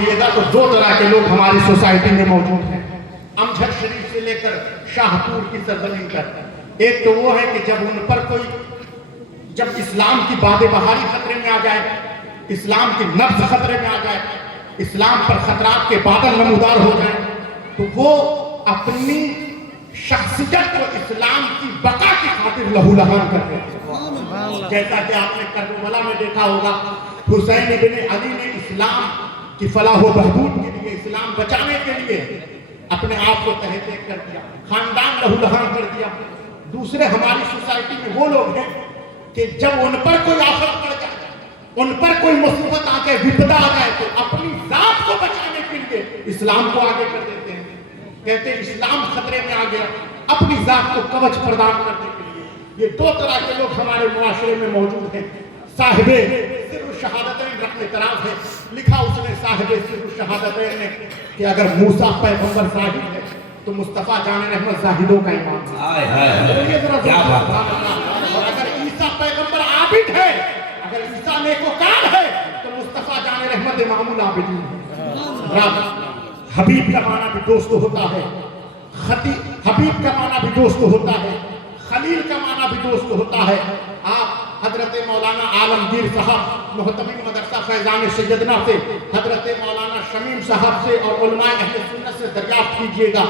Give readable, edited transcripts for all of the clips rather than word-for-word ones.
دیکھیے گا تو دو طرح کے لوگ ہماری سوسائٹی میں موجود ہیں، امجد شریف سے لے کر شاہپور کی سرزمین تک۔ ایک تو وہ ہے کہ جب اسلام کی باد بہاری خطرے میں آ جائے، اسلام کی نبض خطرے میں آ جائے، اسلام پر خطرات کے بادل نمودار ہو جائیں، تو وہ اپنی شخصیت کو اسلام کی بقا کی خاطر لہو لہان کرتے ہیں۔ جیسا کہ آپ نے کربلا میں دیکھا ہوگا، حسین بن علی نے اسلام کی فلاح و بہبود کے لیے، اسلام بچانے کے لیے اپنے آپ کو تہہ تیگ کر دیا، خاندان لہو لہان کر دیا۔ دوسرے ہماری سوسائٹی میں وہ لوگ ہیں کہ جب ان پر کوئی آفت پڑ جائے، ان پر کوئی مصیبت آ جائے، وپدا آ جائے، تو اپنی ذات کو بچانے کے لیے اسلام کو آگے کر دیتے ہیں، کہتے ہیں اسلام خطرے میں آ گیا، اپنی ذات کو کوچ پردان کرنے کے لیے۔ یہ دو طرح کے لوگ ہمارے معاشرے میں موجود ہیں۔ صاحب سر الشہادتین رقم اعتراض ہے، لکھا اس نے صاحب سر الشہادتین نے کہ اگر موسیٰ پیغمبر زاہد ہے تو مصطفیٰ جان رحمت زاہدوں کا امام ہے۔ اور اگر عیسیٰ پیغمبر عابد ہے، اگر عیسیٰ نیکوکار ہے، تو مصطفیٰ جان رحمت امام العابدین ہے۔ حبیب کا معنی بھی دوست ہوتا ہے، حبیب کا معنی بھی دوست ہوتا ہے، خلیل کا معنی بھی دوست ہوتا ہے۔ آپ حضرت مولانا عالمگیر صاحب محتمین مدرسہ فیضان سیدنا سے، حضرت مولانا شمیم صاحب سے اور علماء اہل سنت سے دریافت کیجئے گا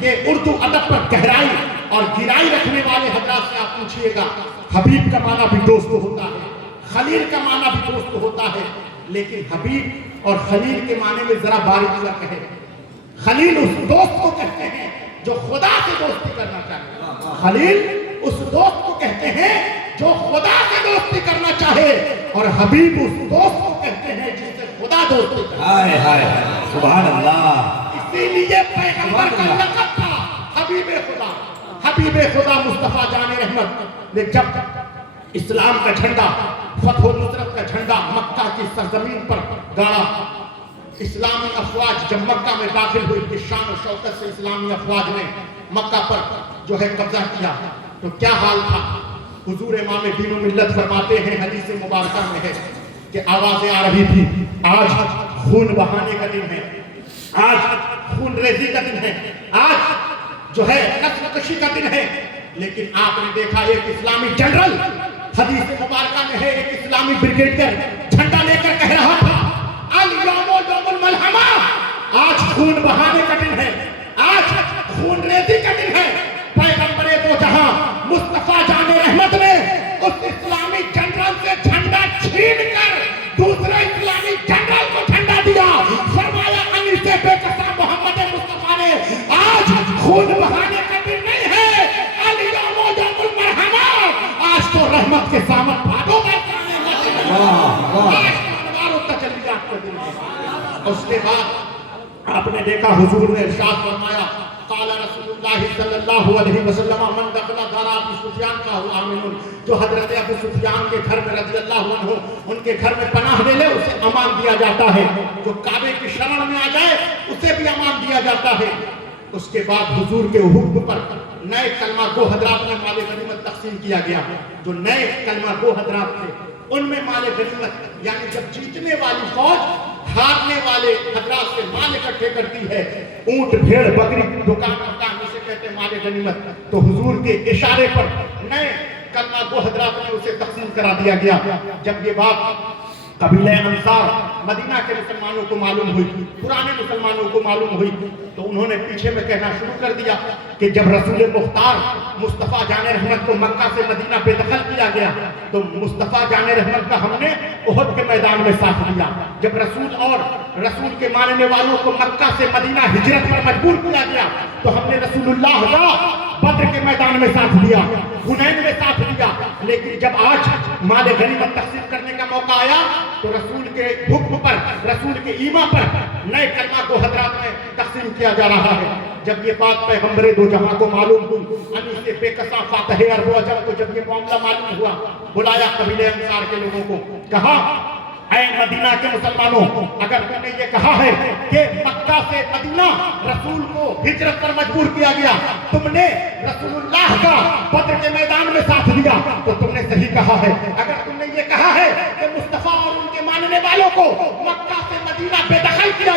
کہ اردو ادب پر گہرائی اور گہرائی رکھنے والے حضرات سے آپ پوچھئے گا، حبیب کا معنی بھی دوست ہوتا ہے، خلیل کا معنی بھی دوست ہوتا ہے، لیکن حبیب اور خلیل کے معنی میں ذرا باریک فرق ہے۔ خلیل اس دوست کو کہتے ہیں جو خدا سے دوستی کرنا چاہے، خلیل اس دوست کو کہتے ہیں جو خدا سے دوستی کرنا چاہے، اور حبیب اس دوست کو کہتے ہیں جس سے خدا دوستی کرے۔ سبحان اللہ۔ اسی لیے پیغمبر کا لقب تھا حبیب خدا۔ حبیب خدا مصطفیٰ جان رحمت نے جب اسلام کا جھنڈا، فتح و نصرت کا جھنڈا مکہ کی سرزمین پر گاڑا، اسلامی افواج جب مکہ میں داخل ہوئی کہ شان و شوکت سے اسلامی افواج نے مکہ پر جو ہے قبضہ کیا، تو کیا حال تھا؟ حضور امام دین و ملت فرماتے ہیں، حدیث مبارکہ میں ہے کہ آوازیں آ رہی تھی، آج خون بہانے کا دن ہے، آج خون ریزی کا دن ہے، آج جو ہے قتل کشی کا دن ہے، لیکن آپ نے دیکھا ایک اسلامی جنرل، حدیث مبارکہ میں ہے، ایک اسلامی بریگیڈیئر جھنڈا لے کر کہہ رہا تھا، الیوم یوم الملحمہ، آج خون بہانے کا دن ہے، آج خون ریزی کا دن ہے۔ پیغمبر دو جہاں مصطفیٰ جان رحمت نے اس اسلامی جنرل سے جھنڈا چھین کر دوسرے اسلامی جنرل کو جھنڈا دیا، فرمایا علی سے بے قصہ محمد مصطفیٰ نے آج خون بہانے کا دن نہیں ہے، الیوم یوم المرحمہ، آج تو رحمت کے سامت بھاگو گا۔ اس کے بعد آپ نے دیکھا حضور نے ارشاد فرمایا، قال رسول اللہ صلی اللہ علیہ وسلم من دخل دار ابی سفیان فهو آمن، جو حضرت ابو سفیان کے گھر میں رضی اللہ عنہ ان کے گھر میں پناہ لے لے اسے امان دیا جاتا ہے، جو کعبے کی شرن میں آ جائے اسے بھی امان دیا جاتا ہے۔ اس کے بعد حضور کے حکم پر نئے کلمہ گو حضرات میں مال غنیمت تقسیم کیا گیا، جو نئے کلمہ گو حضرات تھے ان میں مال غنیمت، یعنی جب جیتنے والی فوج ہارنے والے حضرات سے مال اکٹھے کرتی ہے، اونٹ بھیڑ بکری دکان اسے کہتے ہیں مال غنیمت، تو حضور کے اشارے پر نئے کلمہ گو حضرات میں اسے تقسیم کرا دیا گیا۔ جب یہ بات قبیلہ انصار مدینہ کے مسلمانوں کو معلوم ہوئی، پرانے مسلمانوں کو معلوم ہوئی، تو انہوں نے پیچھے میں کہنا شروع کر دیا کہ جب رسول مختار مصطفیٰ جان رحمت کو مکہ سے مدینہ پہ دخل کیا گیا تو مصطفیٰ جان رحمت کا ہم نے احد کے میدان میں ساتھ دیا۔ جب رسول اور رسول کے ماننے والوں کو مکہ سے مدینہ ہجرت پر مجبور کیا گیا تو ہم نے رسول اللہ کا بدر کے میدان میں ساتھ دیا، حنین میں ساتھ دیا، لیکن جب آج مال غنیمت تقسیم کرنے کا موقع آیا تو رسول کے حکم پر، رسول کے ایما پر نئے کلمہ کو حضرات میں تقسیم کیا جا رہا ہے۔ جب یہ بات پیغمبر دو جہاں کو معلوم ہوئی، علی سے بے قصہ فاتح عرب و عجم کو جب یہ معاملہ معلوم ہوا، بلایا قبیلہ انصار کے لوگوں کو، کہا اے مدینہ کے مسلمانوں، اگر تم نے یہ کہا ہے کہ مکہ سے مدینہ رسول کو ہجرت پر مجبور کیا گیا، تم نے رسول اللہ کا بدر کے میدان میں ساتھ دیا، تو تم نے صحیح کہا ہے۔ اگر تم نے یہ کہا ہے کہ مصطفیٰ اور ان کے ماننے والوں کو مکہ سے مدینہ بے دخل کیا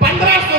1500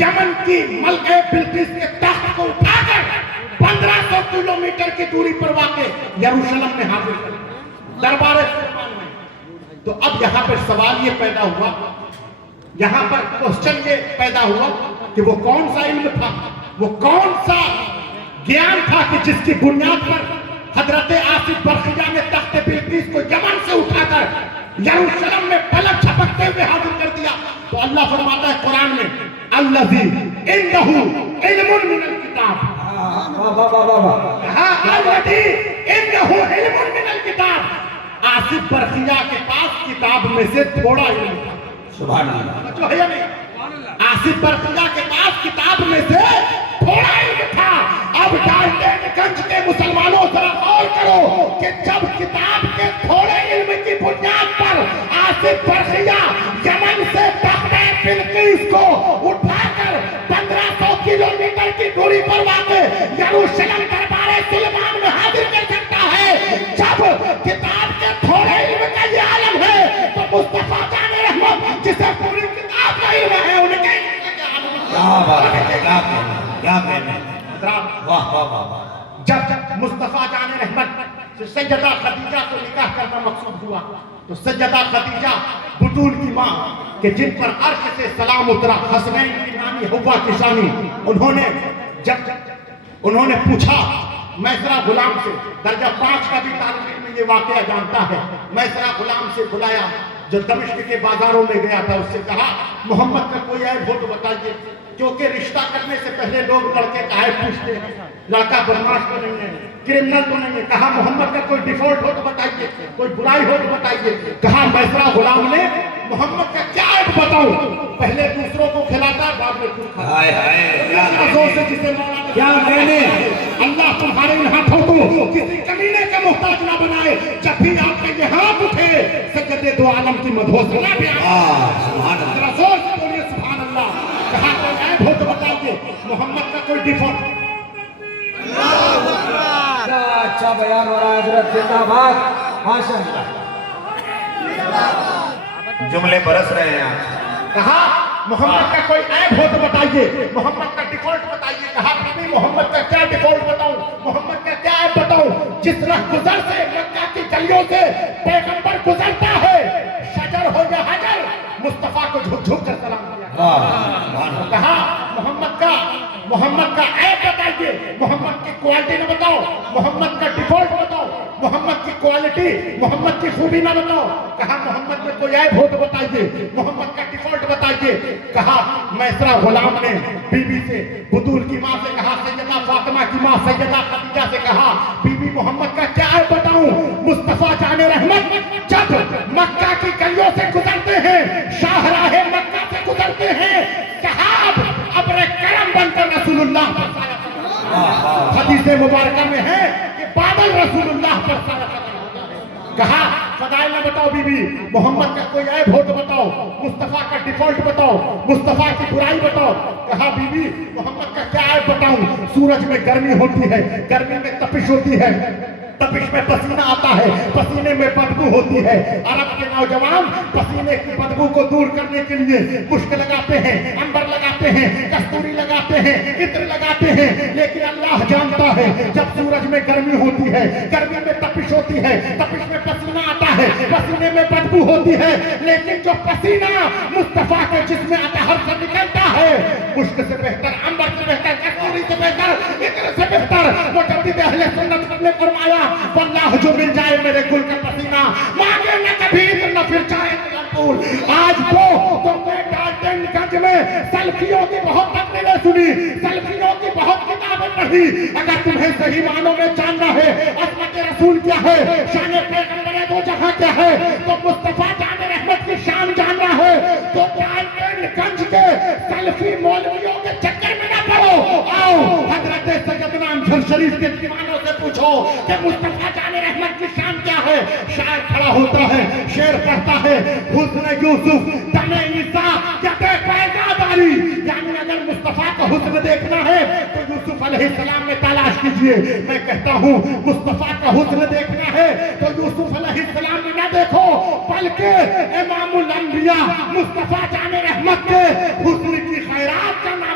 یمن کی ملکہ بلقیس کے تخت کو اٹھا کر 1500 کلومیٹر کی دوری پر واقع یروشلم میں حاضر کر دربار سلیمان میں. تو اب یہاں پر سوال یہ پیدا ہوا, یہاں پر کوسچن یہ پیدا ہوا کہ وہ کون سا علم تھا, وہ کون سا گیان تھا کہ جس کی بنیاد پر حضرت آصف برخیہ نے تخت بلقیس کو یمن سے اٹھا کر یروشلم میں پلک جھپکتے ہوئے حاضر کر دیا. تو اللہ فرماتا ہے قرآن میں الذی عنہ علم من الکتاب, الذی عنہ علم من الکتاب, آصف برخیہ کے پاس کتاب میں سے تھوڑا علم تھا. سبحان اللہ. جو ہے یا نہیں, آصف برخیہ کے پاس کتاب میں سے تھوڑا علم تھا. اب ڈالٹن گنج کے مسلمانوں ذرا غور کرو کہ جب کتاب کے تھوڑے علم کی بنیاد پر آصف برخیہ یمن سے تخت بلقیس کو اٹھا کر 1500 کلومیٹر کی دوری پر واقع یروشلم دربار سلیمان میں حاضر کر سکتا ہے, جب کتاب کے تھوڑے علم کا یہ عالم ہے تو مصطفیٰ جان رحمت جسے پوری کتاب کا علم ہے ان کے کیا بات ہے, کیا کہنا, واہ واہ واہ. جب مصطفیٰ جان رحمت سے سیدہ خدیجہ کو نکاح کرنا مقصود ہوا تو سیدہ خدیجہ بطول کی ماں کہ جن پر عرش سے سلام اترا, حسنین کی نامی حوا کی شانی, انہوں نے پوچھا میسرہ غلام سے, درجہ 5 کا بھی طالب علم یہ واقعہ جانتا ہے, میسرہ غلام سے بلایا جو دمشق کے بازاروں میں گیا تھا, اس سے کہا محمد کا کوئی عیب ہو تو بتائیے, کیونکہ رشتہ کرنے سے پہلے لوگ لڑکے کا عیب پوچھتے ہیں, لڑکا بدماش تو نہیں ہے, کرمنل تو نہیں ہے. کہا محمد کا کوئی ڈیفالٹ ہو تو بتائیے, کوئی برائی ہو تو بتائیے. کہا میسرہ غلام نے محمد کا کیا عیب بتاؤں, پہلے دوسروں کو کھلاتا بعد میں خود کھاتا. ہائے ہائے, سے جسے مولانا کیا کہنے, اللہ تمہارے ان ہاتھوں کو کسی کمینے کا محتاج نہ بنائے. جب بھی آپ کے یہ ہاتھ اٹھے سجدے دو عالم کی مدحو سنا بھی سبحان اللہ. ذرا زور سے بولیے سبحان اللہ. کہا کوئی عیب ہو تو بتائیے, محمد کا کوئی ڈیفالٹ. کیا اچھا بیان ہو رہا ہے حضرت, زندہ باد, ماشاء اللہ. جملے برس رہے ہیں آپ. کہا محمد کا کوئی عیب ہو تو بتائیے, محمد کا ڈیفالٹ بتائیے. کہا بھی محمد کا کیا ڈیفالٹ بتاؤں, محمد کا کیا عیب بتاؤں. جس طرح گزر سے مکہ کی گلیوں سے پیغمبر گزرتا ہے, شجر ہو یا حجر, مصطفیٰ کو جھک جھک کر سلام کیا. کہا محمد کا عیب بتائیے, محمد کی کوالٹی نہ بتاؤ, محمد کا ڈیفالٹ بتاؤ, محمد کی کوالٹی, محمد کی خوبی نہ بتاؤ. کہا محمد میں کوئی عیب ہو تو بتائیے, محمد کا ڈیفالٹ بتائیے. کہا میسرہ غلام نے بی بی سے, بطول کی ماں سے کہا, سیدہ فاطمہ کی ماں سیدہ خدیجہ سے کہا, بی بی محمد کا کیا عیب بتاؤں. مصطفیٰ جان رحمت جب مکہ کی گلیوں سے گزرتے ہیں, شاہراہ مکہ سے گزرتے ہیں, صحاب ابر کرم بن کر رسول اللہ پر سایہ کرتے. حدیث مبارکہ میں ہے کہ بادل رسول اللہ پر سایہ کرتے. کہا فضائل نہ بتاؤ بی بی, محمد کا کوئی عیب ہو تو بتاؤ, مصطفیٰ کا ڈیفالٹ بتاؤ, مصطفیٰ کی برائی بتاؤ. کہا بی بی محمد کا کیا عیب بتاؤں. سورج میں گرمی ہوتی ہے, گرمی میں تپش ہوتی ہے, تپش میں پسینہ آتا ہے, پسینے میں بدبو ہوتی ہے. عرب کے نوجوان پسینے کی بدبو کو دور کرنے کے لیے مشک لگاتے ہیں, عنبر لگاتے ہیں, کستوری لگاتے ہیں, عطر لگاتے ہیں. لیکن اللہ جانتا ہے جب سورج میں گرمی ہوتی ہے, گرمی میں تپش ہوتی ہے, تپش میں پسینہ آتا ہے, پسینے میں بدبو ہوتی ہے, لیکن جو پسینہ مصطفیٰ کے جسم اطہر سے نکلتا ہے, مشک سے بہتر, عنبر سے بہتر, کستوری سے بہتر, عطر سے بہتر, وہ جدید اہل سنت نے فرمایا واللہ جو مل جائے میرے گل کا پسینہ, مانگے نہ کبھی نہ پھر چاہے پھول. آج وہ تو میں ڈالٹن گنج میں سلفیوں کی بہت تقریریں سنی, سلفیوں کی بہت کتابیں پڑھی. اگر تمہیں صحیح معنوں میں جاننا ہے عظمت رسول کیا ہے, شان پیغمبر دو جہاں کیا ہے, تو مصطفیٰ جان رحمت کی شان جاننا ہے تو ڈالٹن گنج کے سلفی مولویوں کے چکر میں نہ پڑو. آؤ حضرت سیدنا امجد شریف کے دیوانوں سے پوچھو کہ مصطفیٰ جان رحمت کی شان کیا ہے. شاعر کھڑا ہوتا ہے, شعر پڑھتا ہے, حسن یوسف دم عیسیٰ کہتے پیغاداری. یعنی اگر مصطفیٰ کا حسن دیکھنا ہے تو یوسف علیہ السلام میں تلاش کیجئے. میں کہتا ہوں مصطفیٰ کا حسن دیکھنا ہے تو یوسف علیہ السلام میں نہ دیکھو, بلکہ امام الانبیاء مصطفیٰ جان رحمت کے حسن کی خیرات کا نام